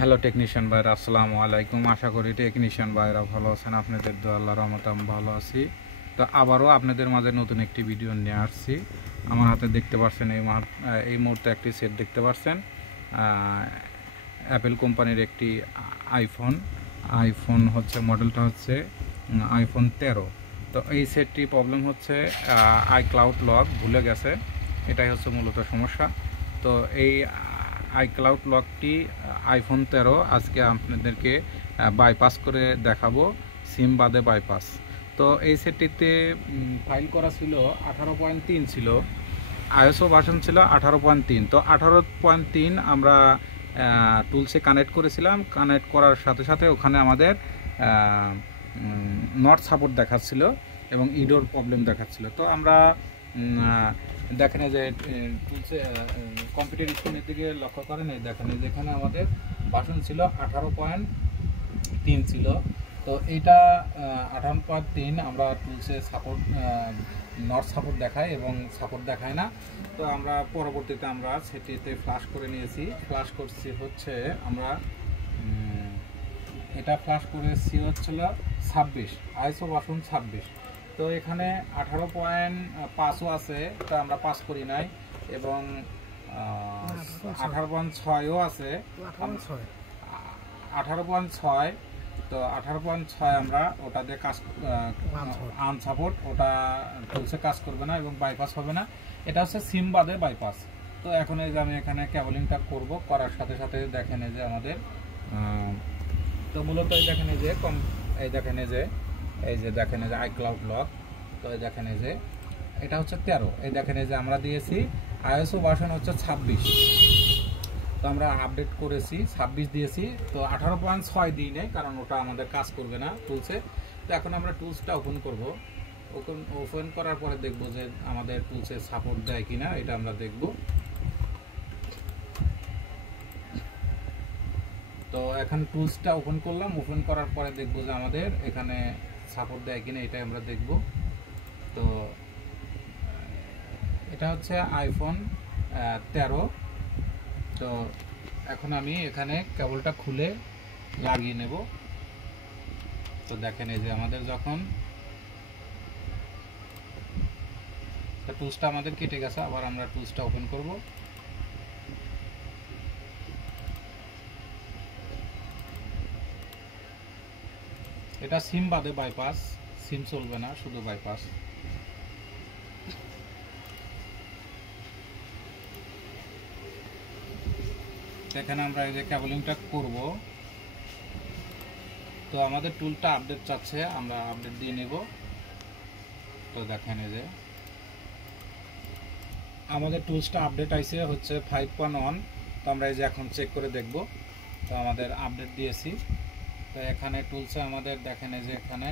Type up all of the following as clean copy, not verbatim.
Hello technician ভাইরা, আসসালামু আলাইকুম। আশা করি টেকনিশিয়ান ভাইরা ভালো আছেন। আপনাদের দোয়া আল্লাহর রহমতে আমি ভালো আছি। তো আবারও আপনাদের মাঝে নতুন একটি ভিডিও নিয়ে আসছি। আমার হাতে দেখতে পাচ্ছেন এই মুহূর্তে একটি সেট দেখতে পাচ্ছেন, অ্যাপেল কোম্পানির একটি আইফোন হচ্ছে, মডেলটা হচ্ছে আইফোন 13। তো এই সেটটি প্রবলেম হচ্ছে আইক্লাউড লক ভুলে গেছে, এটাই হচ্ছে মূলত সমস্যা। তো এই আইক্লাউড লকটি আইফোন 13 আজকে আপনাদেরকে বাইপাস করে দেখাবো, সিম বাদে বাইপাস। তো এই সেটটিতে ফাইল করা ছিল 18.3 ছিল, আইএসও ভার্সন ছিল 18.3। তো 18.3 আমরা টুলসে কানেক্ট করেছিলাম। কানেক্ট করার সাথে সাথে ওখানে আমাদের নট সাপোর্ট দেখাচ্ছিল এবং ইডোর প্রবলেম দেখাচ্ছিল। তো আমরা দেখেন যে টুলসে কম্পিউটার স্ক্রিনের দিকে লক্ষ্য করেন, এই দেখেন যেখানে আমাদের ভার্সন ছিল 18.3 ছিল। তো এইটা 18.3 আমরা টুলসে সাপোর্ট নট সাপোর্ট দেখায় এবং সাপোর্ট দেখায় না। তো আমরা পরবর্তীতে আমরা সেটিতে ফ্লাশ করে নিয়েছি। ফ্লাশ করছি হচ্ছে আমরা এটা ফ্লাশ করেছি হচ্ছিল 26 আইএসও ভার্সন 26। তো এখানে 18.5ও আছে, তো আমরা পাস করি নাই, এবং 18.6ও আছে, 18.6। তো 18.6 আমরা ওটা দিয়ে কাজ আনসাপোর্ট, ওটা টুলসে কাজ করবে না এবং বাইপাস হবে না। এটা হচ্ছে সিম বাদে বাইপাস। তো এখন এই যে আমি এখানে কেবলিংটা করব, করার সাথে সাথে দেখেন এই যে আমাদের তো মূলত এই দেখেন এই যে দেখেন যে আইক্লাউড লক। তো এই দেখেন এই যে এটা হচ্ছে 13। এই দেখেন এই যে আমরা দিয়েছি আইএসও ভার্সন হচ্ছে 26। তো আমরা আপডেট করেছি 26 দিয়েছি। তো 18.6 দিই নেই, কারণ ওটা আমাদের কাজ করবে না টুলসে। তো এখন আমরা টুলসটা ওপেন করব। ওপেন করার পরে দেখব যে আমাদের টুলসে সাপোর্ট দেয় কিনা, এটা আমরা দেখব। তো এখন টুলসটা ওপেন করলাম, ওপেন করার পরে দেখব যে আমাদের এখানে সাপোর্ট দেয় কিনা, এটাই আমরা দেখব। তো এটা হচ্ছে আইফোন 13। তো এখন আমি এখানে কেবলটা খুলে লাগিয়ে নেব। তো দেখেন এই যে আমাদের যখন টুলসটা আমাদের কেটে গেছে, আবার আমরা টুলসটা ওপেন করব। এটা সিম বাদে বাইপাস, সিম চলবে না, শুধু বাইপাস। এখানে আমরা এই যে কেবলিংটা করব। তো আমাদের টুলটা আপডেট চাচ্ছে, আমরা আপডেট দিয়ে নেব। তো দেখেন এই যে আমাদের টুলসটা আপডেট আইছে হচ্ছে 5.1। তো আমরা এই যে এখন চেক করে দেখব। তো আমাদের আপডেট দিয়েছি। তো এখানে টুলসে আমাদের দেখেন এই যে এখানে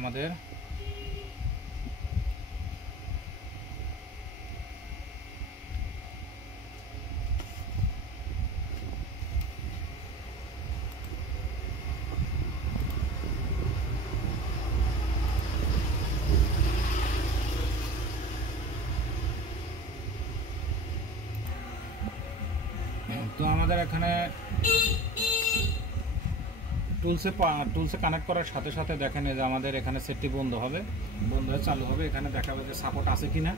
আমাদের এখানে টুলসে কানেক্ট করার সাথে সাথে দেখেন যে আমাদের এখানে সেটটি বন্ধ হবে, বন্ধ হয়ে চালু হবে। এখানে দেখাবে যে সাপোর্ট আছে কিনা,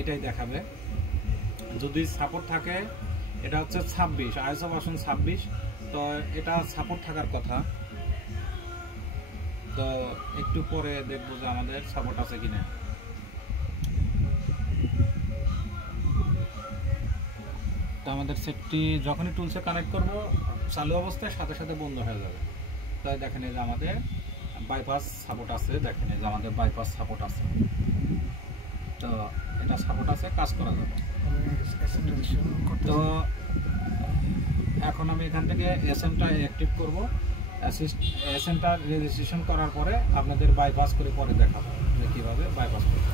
এটাই দেখাবে। যদি সাপোর্ট থাকে, এটা হচ্ছে 26 আইএসও ভার্সন 26। তো এটা সাপোর্ট থাকার কথা। তো একটু পরে দেখবো যে আমাদের সাপোর্ট আছে কিনা। তো আমাদের সেটটি যখনই টুলসে কানেক্ট করব, চালু অবস্থায় সাথে সাথে বন্ধ হয়ে যাবে। তাই দেখেন এই যে আমাদের বাইপাস সাপোর্ট আছে, দেখেন এই যে আমাদের বাইপাস সাপোর্ট আছে। তো এটা সাপোর্ট আছে, কাজ করা যাবে। তো এখন আমি এখান থেকে এসএমটা অ্যাক্টিভ করব। এসএমটা রেজিস্ট্রেশন করার পরে আপনাদের বাইপাস করে পরে দেখাবো যে কীভাবে বাইপাস করব।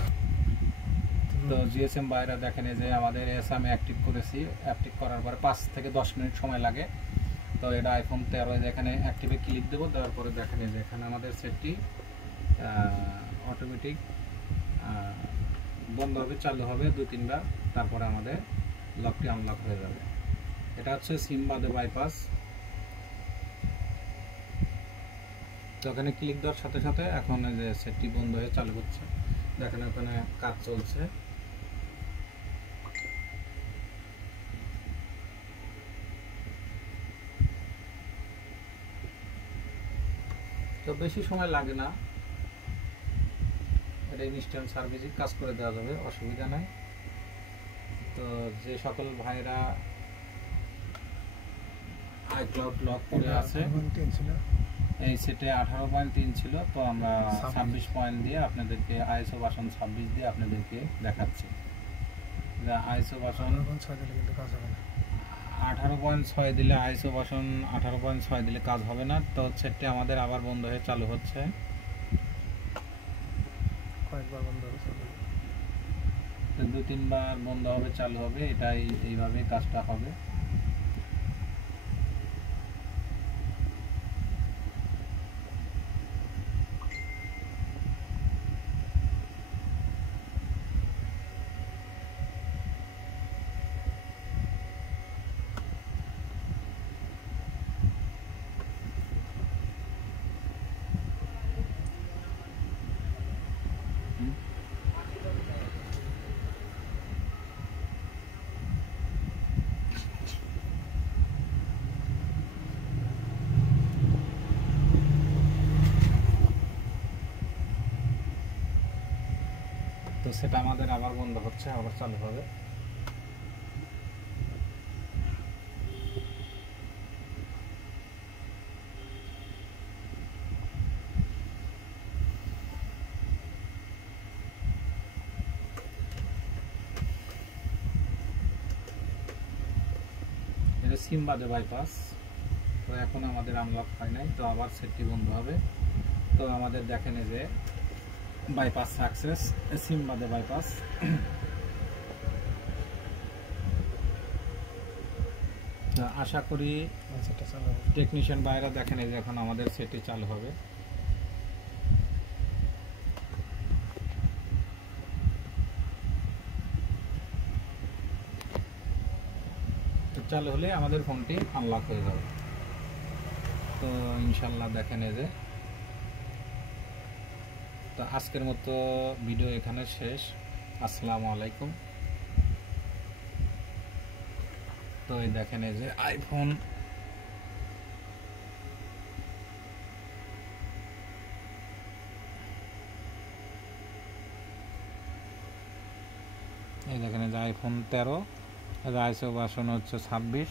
তো জিএসএম বাইরে দেখেন এই যে আমাদের এসএম অ্যাক্টিভ করেছি। অ্যাক্টিভ করার পরে 5 থেকে 10 মিনিট সময় লাগে। তো এটা আইফোন 13 এখানে অ্যাক্টিভে ক্লিক দেবো, দেওয়ার পরে দেখেন এই যে এখানে আমাদের সেটটি অটোমেটিক বন্ধ হবে, চালু হবে 2-3 বার, তারপরে আমাদের লকটি আনলক হয়ে যাবে। এটা হচ্ছে সিম বাদে বাইপাস। তো ওখানে ক্লিক দেওয়ার সাথে সাথে এখন যে সেটটি বন্ধ হয়ে চালু হচ্ছে, দেখেন ওখানে কাজ চলছে। তো বেশি সময় লাগে না, এটা ইনস্ট্যান্ট সার্ভিসে কাজ করে দেওয়া যাবে, অসুবিধা নাই। তো যে সকল ভাইরা আইক্লাউড লক করে আছে, এই সেটে 18.3 ছিল, তো আমরা 26 পয়েন্ট দিয়ে আপনাদেরকে আইএসও ভার্সন 26 দিয়ে আপনাদেরকে দেখাচ্ছি। আইএসও ভার্সন 18.6 দিলে, আইএসও ভার্সন 18.6 দিলে কাজ হবে না। তো সেটটি আমাদের আবার বন্ধ হয়ে চালু হচ্ছে, কয়েকবার বন্ধ হবে, 2-3 বার বন্ধ হবে, চালু হবে, এটাই এইভাবে কাজটা হবে। তো সেটা আমাদের আবার বন্ধ হচ্ছে, আবার চালু হবে। এটা সিম বাদে বাইপাস। তো এখন আমাদের আনলক হয় নাই, তো আবার সেটটি বন্ধ হবে। তো আমাদের দেখেন যে বাইপাস সাকসেস, সিম বাদে বাইপাস। তো আশা করি টেকনিশিয়ান ভাইরা দেখেন যে এখন আমাদের সেটটি চালু হবে। তো চালু হলে আমাদের ফোনটি আনলক হয়ে যাবে। তো ইনশাল্লাহ দেখেন যে, তো আজকের মতো ভিডিও এখানে শেষ। আসসালামু আলাইকুম। তো এই দেখেন যে আইফোন, এই দেখেন যে আইফোন 13, আইএসও ভার্সন হচ্ছে 26।